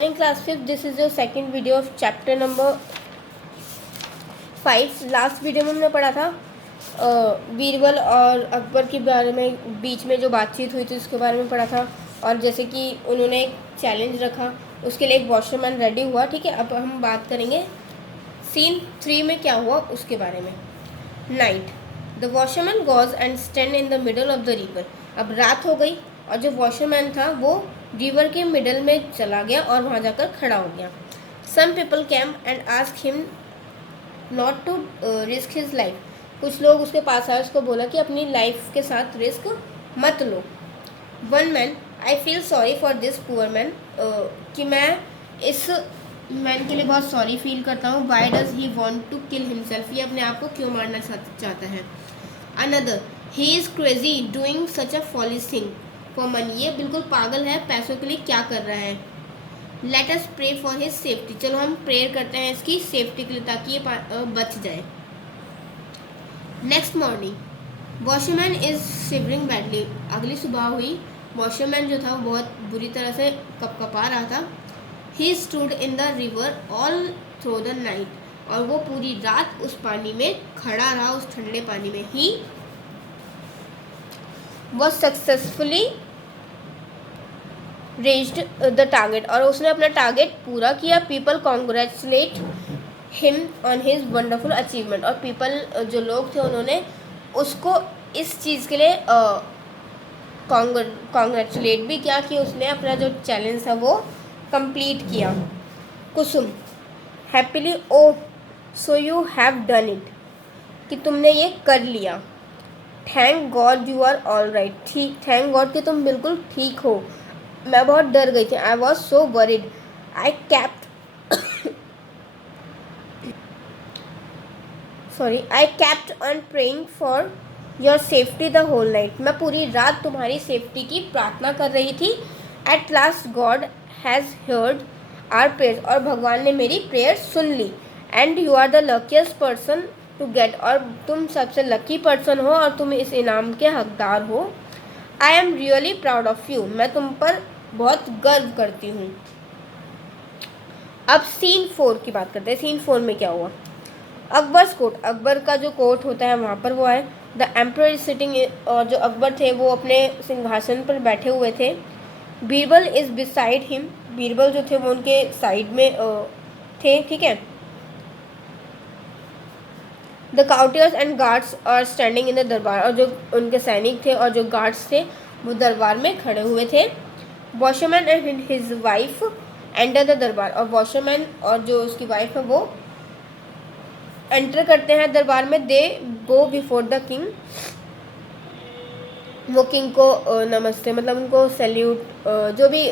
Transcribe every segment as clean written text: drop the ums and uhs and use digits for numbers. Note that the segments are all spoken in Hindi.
In class 5th, this is your second video of chapter number 5. Last video में हमने पढ़ा था बीरबल और अकबर के बारे में, बीच में जो बातचीत हुई थी उसके बारे में पढ़ा था। और जैसे कि उन्होंने एक चैलेंज रखा, उसके लिए एक वॉशरमैन रेडी हुआ। ठीक है, अब हम बात करेंगे सीन 3 में क्या हुआ उसके बारे में। Night, the washerman goes and stand in the middle of the river. अब रात हो गई और जो वॉशरमैन था वो रिवर के मिडल में चला गया और वहाँ जाकर खड़ा हो गया। Some people came and ask him not to risk his life. कुछ लोग उसके पास आए, उसको बोला कि अपनी लाइफ के साथ रिस्क मत लो। One man, I feel sorry for this poor man, कि मैं इस मैन के लिए बहुत सॉरी फील करता हूँ। Why does he want to kill himself, ये अपने आप को क्यों मारना चाहता है। Another, he is crazy doing such a foolish thing for money, ये बिल्कुल पागल है, पैसों के लिए क्या कर रहा है। Let us pray for his safety, चलो हम प्रेयर करते हैं इसकी सेफ्टी के लिए ताकि ये बच जाए। Next morning, washerman is shivering badly. अगली सुबह हुई, वॉशरमैन जो था वो बहुत बुरी तरह से कपकपा रहा था। He stood in the river all through the night, और वो पूरी रात उस पानी में खड़ा रहा, उस ठंडे पानी में। He was successfully reached the target, और उसने अपना टारगेट पूरा किया। People congratulate him on his wonderful achievement, और पीपल जो लोग थे उन्होंने उसको इस चीज़ के लिए कॉन्ग्रेचुलेट भी किया कि उसने अपना जो चैलेंज था वो कंप्लीट किया। Kusum, happily, oh so you have done it, कि तुमने ये कर लिया। Thank God you are all right, ठीक, थैंक गॉड कि तुम बिल्कुल ठीक हो, मैं बहुत डर गई थी। I was so worried, I kept on praying for your safety the whole night, मैं पूरी रात तुम्हारी सेफ्टी की प्रार्थना कर रही थी। At last God has heard our prayers, और भगवान ने मेरी प्रेयर सुन ली। And you are the luckiest person to get, और तुम सबसे लकी पर्सन हो और तुम इस इनाम के हकदार हो। I am really proud of you, मैं तुम पर बहुत गर्व करती हूँ। अब सीन 4 की बात करते हैं। सीन 4 में क्या हुआ। अकबर्स कोर्ट, अकबर का जो कोर्ट होता है वहाँ पर वो आए। द एम्परर इज सिटिंग, और जो अकबर थे वो अपने सिंहासन पर बैठे हुए थे। Birbal is beside him, Birbal जो थे वो उनके साइड में थे। ठीक है। The courtiers and guards are standing in the darbar, और जो उनके सैनिक थे और जो गार्ड्स थे वो दरबार में खड़े हुए थे। Washerman and his wife enter the darbar, और वॉशरमैन और जो उसकी वाइफ है वो एंटर करते हैं दरबार में। दे गो बिफोर द किंग, वो किंग को नमस्ते, मतलब उनको सैल्यूट, जो भी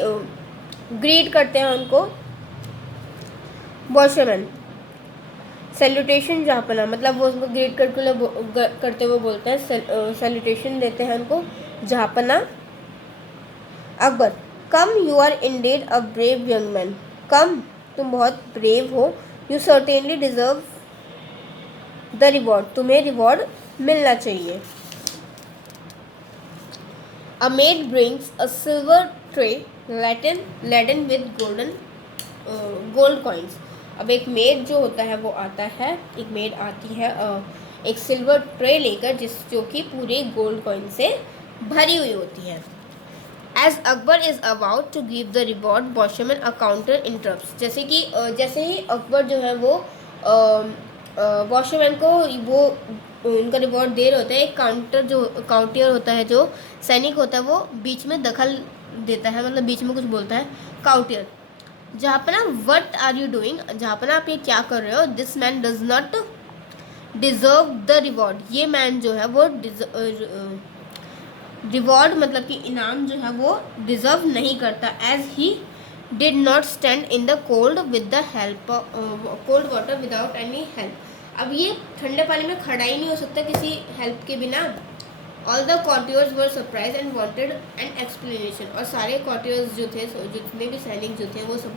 ग्रीट करते हैं उनको। वॉशरमैन, सैल्यूटेशन जहाँपना, मतलब वो उसको ग्रीट करते हुए बोलते हैं, सैल्यूटेशन देते हैं उनको, जहाँपना। Akbar, come you are indeed a brave young man, come, तुम बहुत ब्रेव हो। You certainly deserve the reward, तुम्हें रिवॉर्ड मिलना चाहिए। A maid brings a silver tray laden with gold coins, अब एक मेड जो होता है वो आता है, एक मेड आती है एक सिल्वर ट्रे लेकर, जो कि पूरे गोल्ड कॉइन से भरी हुई होती है। As Akbar is about to give the reward, washerman a counter interrupts, जैसे ही अकबर जो है वो वॉशरमैन को वो उनका रिवॉर्ड दे रहे होते हैं, एक काउंटियर होता है, जो सैनिक होता है, वो बीच में दखल देता है, मतलब बीच में कुछ बोलता है। काउंटियर, जहाँपना, वट आर यू डूइंग, जहाँपना आप ये क्या कर रहे हो। This man does not deserve the reward, ये मैन जो है वो रिवॉर्ड मतलब कि इनाम जो है वो डिजर्व नहीं करता। As he did not stand in the cold with the help cold water without any help, अब ये ठंडे पानी में खड़ा ही नहीं हो सकता किसी हेल्प के बिना। All the courtiers were surprised and wanted an explanation, और सारे कॉर्टियर्स जो थे, जितने भी सैनिक जो थे वो सब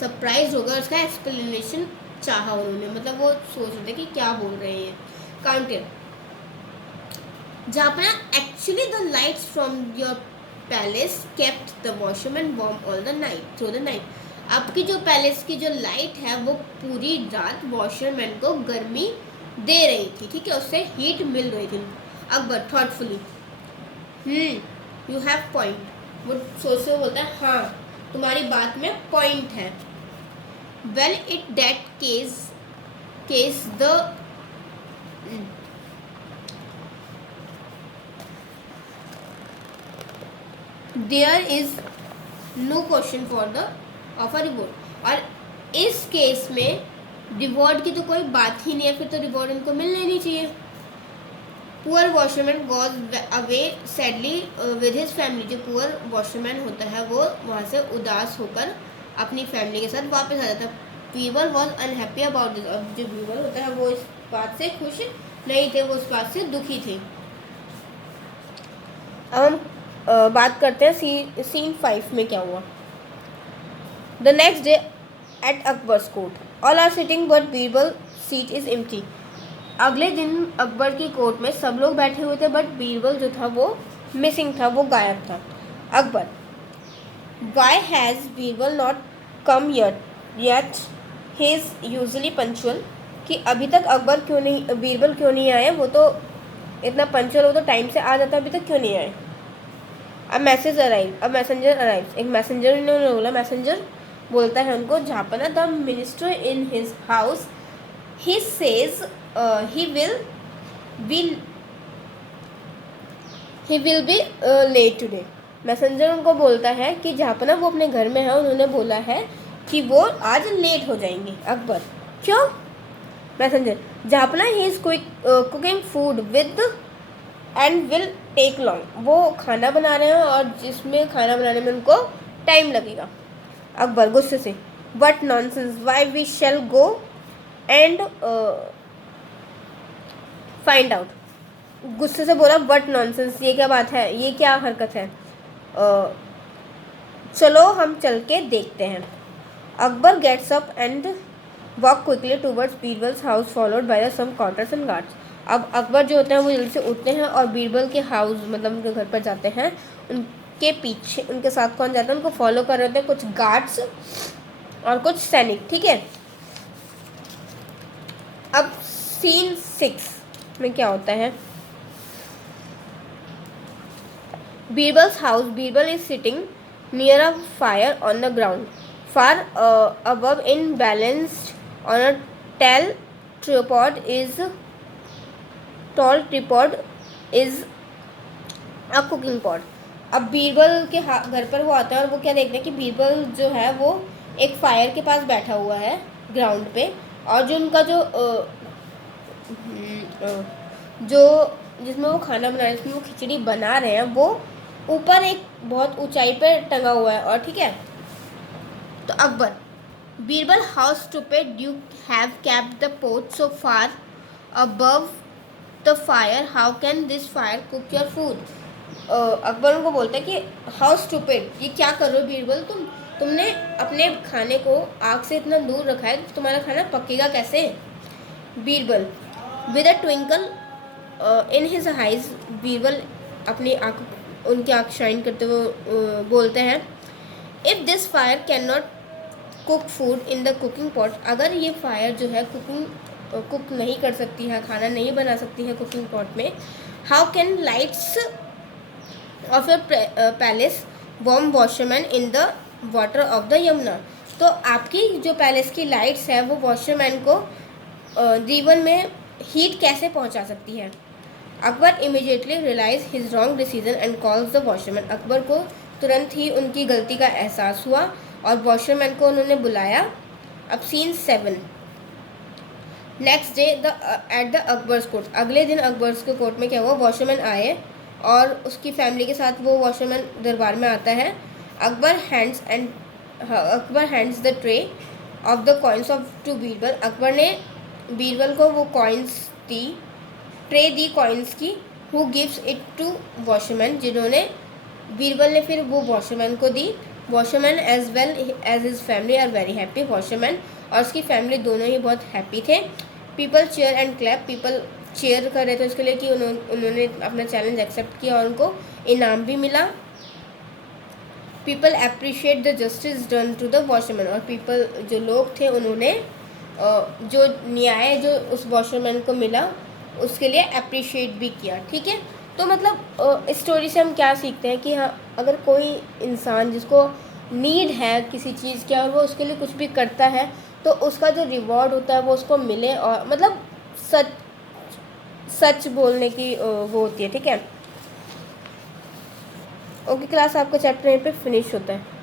सरप्राइज हो गए, उसका एक्सप्लेनेशन चाहा उन्होंने, मतलब वो सोच रहे थे कि क्या बोल रहे हैं। काउंटर, जहाँपना, actually the lights from your palace kept the washerman warm all the night through the night, आपकी जो पैलेस की जो लाइट है वो पूरी रात वॉशरमैन को गर्मी दे रही थी, ठीक है, उससे हीट मिल रही थी। Akbar thoughtfully, you have point, वो सोचते हुए बोलता है हाँ तुम्हारी बात में पॉइंट है। Well it that case the there is no question for the of a reward. और इस केस में रिवॉर्ड की तो कोई बात ही नहीं है, फिर तो रिवॉर्ड इनको मिलना ही नहीं चाहिए। Poor washerman goes away sadly with his family. जो पुअर वॉशरमैन होता है वो वहाँ से उदास होकर अपनी फैमिली के साथ वापस आ जाता है। Birbal was unhappy about this. अब जो बीरबल होता है वो इस बात से खुश नहीं थे, वो उस बात से दुखी थे। अब हम बात करते हैं सीन 5 में क्या हुआ। The next day at Akbar's court all are sitting but Birbal seat is empty. अगले दिन अकबर की कोर्ट में सब लोग बैठे हुए थे बट बीरबल जो था वो मिसिंग था, वो गायब था। Akbar, why has Birbal not come yet he is usually punctual. कि अभी तक बीरबल क्यों नहीं आए, वो तो इतना पंचुअल, वो तो टाइम से आ जाता, अभी तक क्यों नहीं आए। अब मैसेंजर अराइव, एक मैसेंजर इन्होंने बोला, मैसेंजर बोलता है उनको, झापना the minister in his house, he says he will be late today। Messenger उनको बोलता है कि झापना वो अपने घर में है, उन्होंने बोला है कि वो आज लेट हो जाएंगे। अकबर, क्यों? मैसेंजर, झापना he is cooking food with and will take long. वो खाना बना रहे हैं और जिसमें खाना बनाने में उनको टाइम लगेगा। अकबर गुस्से से, but nonsense, why we shall go and find out. गुस्से से बोला, बट नॉनसेंस, ये क्या बात है, ये क्या हरकत है, चलो हम चल के देखते हैं। Akbar gets up and walk quickly towards Birbal's house followed by some courtiers and guards. अब अकबर जो होते हैं वो जल्दी से उठते हैं और बीरबल के हाउस मतलब उनके घर पर जाते हैं। उनके पीछे उनके साथ कौन जाता है, उनको फॉलो कर रहे होते हैं कुछ गार्ड्स और कुछ सैनिक, ठीक है। अब सीन 6 में क्या होता है। Birbal's house, Birbal is sitting near a fire on the ground far above in balanced on a tall tripod is a cooking pot। अब बीरबल के घर पर वो आता है और वो क्या देखते हैं कि बीरबल जो है वो एक फायर के पास बैठा हुआ है ग्राउंड पे, और जो उनका जो जिसमें वो खाना बना रहे हैं, जिसमें वो खिचड़ी बना रहे हैं, वो ऊपर एक बहुत ऊंचाई पर टंगा हुआ है। और ठीक है, तो Akbar, Birbal, how stupid you have kept the pot so far above the fire, how can this fire cook your food. Akbar उनको बोलता है कि हाउ स्टूपिड, ये क्या कर रहे हो बीरबल, तुमने अपने खाने को आग से इतना दूर रखा है, तुम्हारा खाना पकेगा कैसे। Birbal, with a twinkle in his eyes, Birbal अपनी उनकी आँख शाइन करते हुए बोलते हैं, if this fire can not cook food in the cooking pot, अगर ये फायर जो है कुक नहीं कर सकती है, खाना नहीं बना सकती है कुकिंग पॉट में, how can lights off your palace warm washerman in the water of the Yamuna. तो आपकी जो पैलेस की लाइट्स है वो वॉशरमैन को जीवन में हीट कैसे पहुंचा सकती है। Akbar immediately realize his wrong decision and calls the washerman. Akbar को तुरंत ही उनकी गलती का एहसास हुआ और वॉशरमैन को उन्होंने बुलाया। अब scene 7, next day at the Akbar's court. अगले दिन अकबर्स के कोर्ट में क्या हुआ, वॉशरमैन आए और उसकी फैमिली के साथ वो वॉशरमैन दरबार में आता है। Akbar hands the tray of the coins off to Birbal. Akbar ने बीरबल को वो कॉइन्स दी, ट्रे दी कॉइन्स की। Who gives it to washerman, जिन्होंने बीरबल ने फिर वो वॉशरमैन को दी। Washerman as well as his family are very happy. Washerman और उसकी फैमिली दोनों ही बहुत हैप्पी थे। People cheer and clap, people cheer कर रहे थे उसके लिए कि उन्होंने अपना चैलेंज एक्सेप्ट किया और उनको इनाम भी मिला। People appreciate the justice done to the washerman, और पीपल जो लोग थे उन्होंने जो न्याय जो उस वॉशरमैन को मिला उसके लिए अप्रिशिएट भी किया। ठीक है, तो मतलब इस स्टोरी से हम क्या सीखते हैं कि हाँ, अगर कोई इंसान जिसको नीड है किसी चीज़ की और वो उसके लिए कुछ भी करता है तो उसका जो रिवॉर्ड होता है वो उसको मिले, और मतलब सच सच बोलने की वो होती है। ठीक है, ओके क्लास, आपका चैप्टर यहीं पे फिनिश होता है।